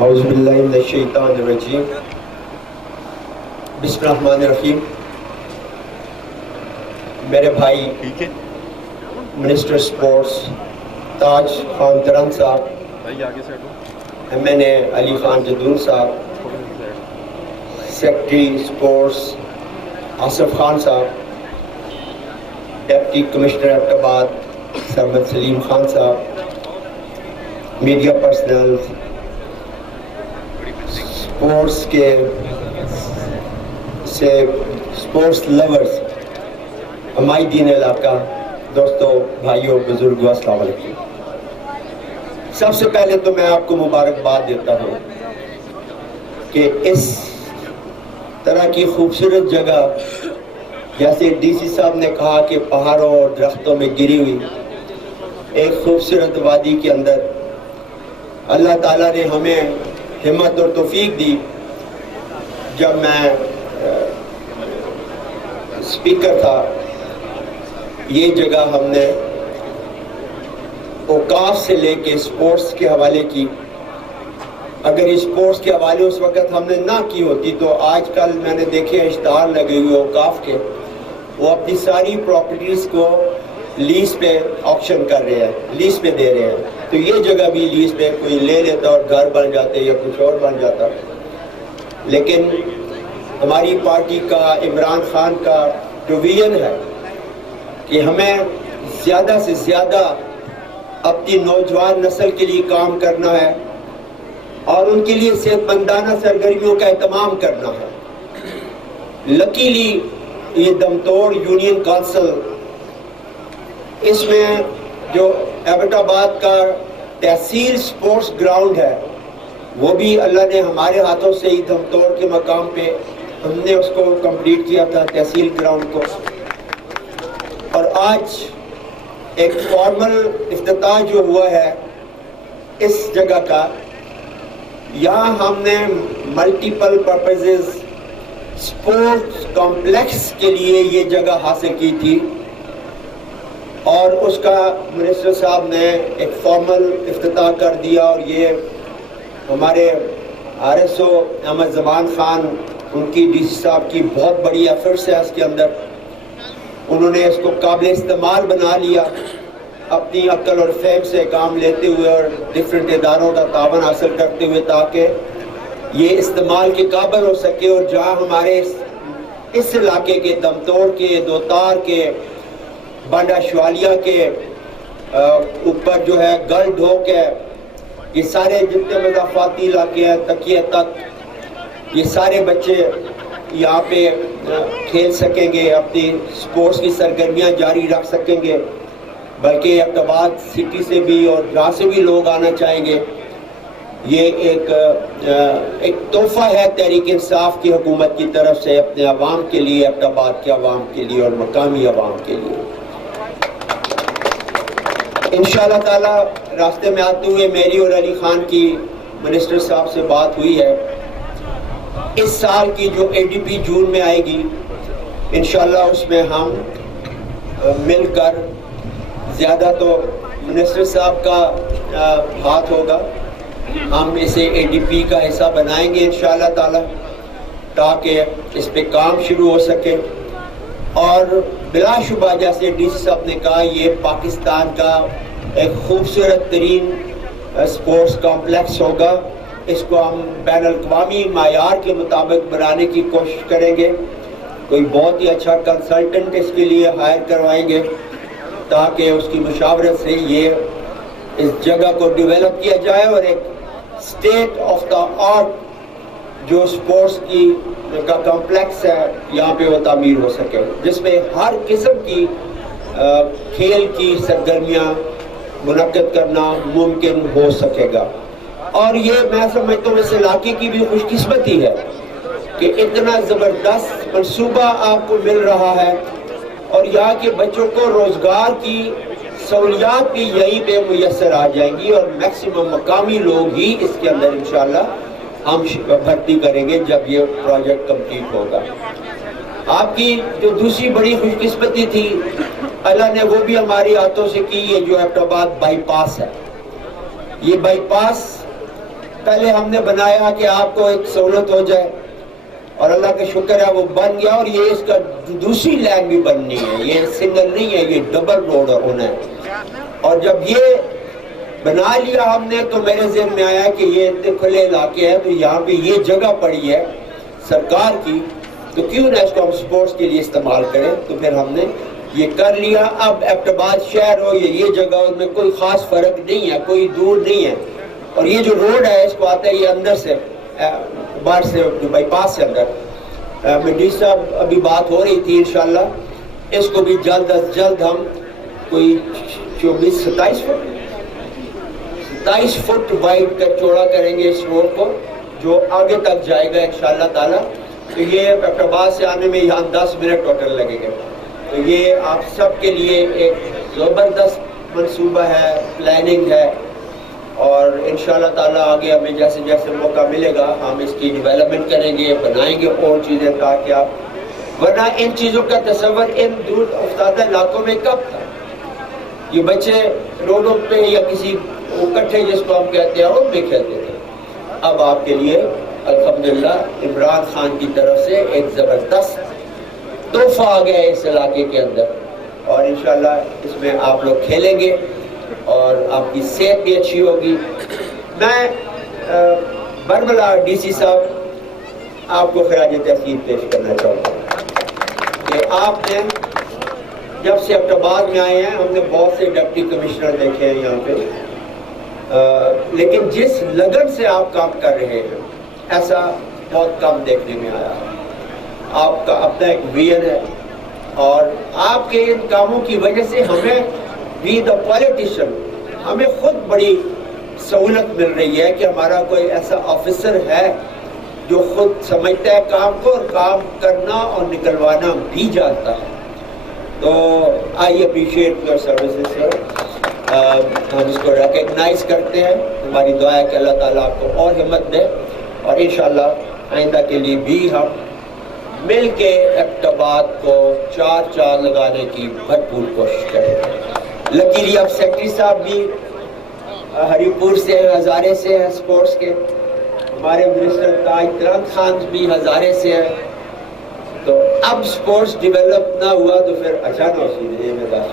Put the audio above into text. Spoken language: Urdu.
اعوذ باللہ من الشیطان الرجیم بسم اللہ الرحمن الرحیم. میرے بھائی منسٹر سپورٹس تاج خان ترن صاحب, MNA علی خان جدون صاحب, سیکرٹری سپورٹس آصف خان صاحب, ڈپٹی کمشنر ایبٹ آباد سرمد سلیم خان صاحب, میڈیا پرسنل, اسپورٹس کے اسپورٹس لورز, ہمائی دین علاقہ, دوستوں, بھائیوں, بزرگوں, السلام علیکم. سب سے پہلے تو میں آپ کو مبارکباد دیتا ہوں کہ اس طرح کی خوبصورت جگہ, جیسے ڈی سی صاحب نے کہا کہ پہاڑوں اور درختوں میں گری ہوئی ایک خوبصورت وادی کے اندر اللہ تعالیٰ نے ہمیں ہمت اور توفیق دی. جب میں اسپیکر تھا, یہ جگہ ہم نے اوقاف سے لے کے اسپورٹس کے حوالے کی. اگر اسپورٹس کے حوالے اس وقت ہم نے نہ کی ہوتی تو آج کل میں نے دیکھے اشتہار لگے ہوئے اوقاف کے, وہ اپنی ساری پراپرٹیز کو لیز پہ آکشن کر رہے ہیں, لیز پہ دے رہے ہیں. تو یہ جگہ بھی لیز پہ کوئی لے لیتا اور گھر بن جاتے یا کچھ اور بن جاتا. لیکن ہماری پارٹی کا, عمران خان کا جو ویژن ہے کہ ہمیں زیادہ سے زیادہ اپنی نوجوان نسل کے لیے کام کرنا ہے اور ان کے لیے صحت مندانہ سرگرمیوں کا اہتمام کرنا ہے. لکیلی یہ دمتوڑ یونین کونسل, اس میں جو ایبٹ آباد کا تحصیل سپورٹس گراؤنڈ ہے, وہ بھی اللہ نے ہمارے ہاتھوں سے ہی دمتوڑ کے مقام پہ ہم نے اس کو کمپلیٹ کیا تھا, تحصیل گراؤنڈ کو. اور آج ایک فارمل افتتاح جو ہوا ہے اس جگہ کا, یہاں ہم نے ملٹیپل پرپزز سپورٹس کمپلیکس کے لیے یہ جگہ حاصل کی تھی, اور اس کا منسٹر صاحب نے ایک فارمل افتتاح کر دیا. اور یہ ہمارے RSO احمد زمان خان, ان کی ڈی سی صاحب کی بہت بڑی ایفرٹس ہے اس کے اندر. انہوں نے اس کو قابل استعمال بنا لیا, اپنی عقل اور فہم سے کام لیتے ہوئے اور ڈفرینٹ اداروں کا تعاون حاصل کرتے ہوئے, تاکہ یہ استعمال کے قابل ہو سکے. اور جہاں ہمارے اس علاقے کے, دمتوڑ کے, دوتار کے, بانڈا شوالیہ کے اوپر جو ہے گل ڈھوک ہے, یہ سارے جتنے مضافاتی علاقے ہیں, تکیے تک, یہ سارے بچے یہاں پہ کھیل سکیں گے, اپنی سپورٹس کی سرگرمیاں جاری رکھ سکیں گے. بلکہ ایبٹ آباد سٹی سے بھی اور جہاں سے بھی لوگ آنا چاہیں گے. یہ ایک تحفہ ہے تحریک انصاف کی حکومت کی طرف سے اپنے عوام کے لیے, ایبٹ آباد کے عوام کے لیے اور مقامی عوام کے لیے. انشاءاللہ تعالی راستے میں آتے ہوئے میری اور علی خان کی منسٹر صاحب سے بات ہوئی ہے. اس سال کی جو ADP جون میں آئے گی, انشاءاللہ اس میں ہم مل کر, زیادہ تو منسٹر صاحب کا ہاتھ ہوگا, ہم اسے ADP کا حصہ بنائیں گے انشاءاللہ تعالی, تاکہ اس پہ کام شروع ہو سکے. اور بلا شبہ جیسے ڈی سی صاحب نے کہا, یہ پاکستان کا ایک خوبصورت ترین سپورٹس کمپلیکس ہوگا. اس کو ہم بین الاقوامی معیار کے مطابق بنانے کی کوشش کریں گے. کوئی بہت ہی اچھا کنسلٹنٹ اس کے لیے ہائر کروائیں گے, تاکہ اس کی مشاورت سے یہ اس جگہ کو ڈیولپ کیا جائے اور ایک اسٹیٹ آف دا آرٹ جو سپورٹس کی کا کمپلیکس ہے یہاں پہ وہ تعمیر ہو سکے, جس میں ہر قسم کی کھیل کی سرگرمیاں منعقد کرنا ممکن ہو سکے گا. اور یہ میں سمجھتا ہوں اس علاقے کی بھی خوش قسمتی ہے کہ اتنا زبردست منصوبہ آپ کو مل رہا ہے, اور یہاں کے بچوں کو روزگار کی سہولیات بھی یہیں پہ میسر آ جائیں گی, اور میکسیمم مقامی لوگ ہی اس کے اندر انشاءاللہ ہم بھرتی کریں گے جب یہ پروجیکٹ کمپلیٹ ہوگا. آپ کی جو دوسری بڑی خوش قسمتی تھی, اللہ نے وہ بھی ہماری ہاتھوں سے کی, یہ جو ایبٹ آباد بائی پاس ہے. یہ بائی پاس پہلے ہم نے بنایا کہ آپ کو ایک سہولت ہو جائے، اور اللہ کا شکر ہے وہ بن گیا، اور یہ اس کا دوسری لائن بھی بننی ہے، یہ سنگل نہیں ہے، یہ ڈبل روڈ ہونا ہے۔ اور جب یہ بنا لیا ہم نے تو میرے ذہن میں آیا کہ یہ اتنے کھلے علاقے ہیں تو یہاں پہ یہ جگہ پڑی ہے سرکار کی، تو کیوں نہ اس کو ہم سپورٹس کے لیے استعمال کریں۔ تو پھر ہم نے یہ کر لیا۔ اب ایبٹ آباد شہر ہو یا یہ جگہ، ان میں کوئی خاص فرق نہیں ہے، کوئی دور نہیں ہے۔ اور یہ جو روڈ ہے اس کو آتا ہے یہ اندر سے، باہر سے، بائی پاس سے اندر۔ منڈی صاحب ابھی بات ہو رہی تھی، انشاءاللہ اس کو بھی جلد از جلد ہم کوئی 27 فٹ وائڈ کا چوڑا کریں گے اس روڈ کو، جو آگے تک جائے گا انشاءاللہ تعالی۔ تو یہ ایبٹ آباد سے آنے میں یہاں 10 منٹ ٹوٹل لگے گا۔ تو یہ آپ سب کے لیے ایک زبردست منصوبہ ہے، پلاننگ ہے، اور انشاءاللہ تعالیٰ آگے ہمیں جیسے جیسے موقع ملے گا ہم اس کی ڈیولپمنٹ کریں گے، بنائیں گے اور چیزیں، تاکہ آپ، ورنہ ان چیزوں کا تصور ان دور افتادہ علاقوں میں کب تھا؟ یہ بچے روڈوں پہ یا کسی اکٹھے جس کو ہم کہتے ہیں ان میں کھیلتے تھے۔ اب آپ کے لیے الحمدللہ عمران خان کی طرف سے ایک زبردست تحفہ آ گیا ہے اس علاقے کے اندر، اور انشاءاللہ اس میں آپ لوگ کھیلیں گے اور آپ کی صحت بھی اچھی ہوگی۔ میں برملا ڈی سی صاحب آپ کو خراج تحسین پیش کرنا چاہوں گا کہ آپ نے جب سے ایبٹ آباد میں آئے ہیں، ہم نے بہت سے ڈپٹی کمشنر دیکھے ہیں یہاں پہ، لیکن جس لگن سے آپ کام کر رہے ہیں ایسا بہت کم دیکھنے میں آیا۔ آپ کا اپنا ایک ویژن ہے، اور آپ کے ان کاموں کی وجہ سے ہمیں بھی دا پولیٹیشین، ہمیں خود بڑی سہولت مل رہی ہے کہ ہمارا کوئی ایسا آفیسر ہے جو خود سمجھتا ہے کام کو، اور کام کرنا اور نکلوانا بھی جانتا ہے۔ تو آئی اپریشیٹ یور سروسز سر، ہم اس کو ریکگنائز کرتے ہیں۔ ہماری دعا ہے کہ اللہ تعالیٰ آپ کو اور ہمت دے، اور انشاءاللہ آئندہ کے لیے بھی ہم مل کے ایبٹ آباد کو چار چاند لگانے کی بھرپور کوشش کریں۔ لکیلی اب سیکرٹری صاحب بھی ہری پور سے، ہزارے سے ہیں سپورٹس کے، ہمارے منسٹر تاج ترنت خان بھی ہزارے سے ہیں۔ تو اب سپورٹس ڈیولپ نہ ہوا تو پھر اچھا نہ ہو سی یہ میں بات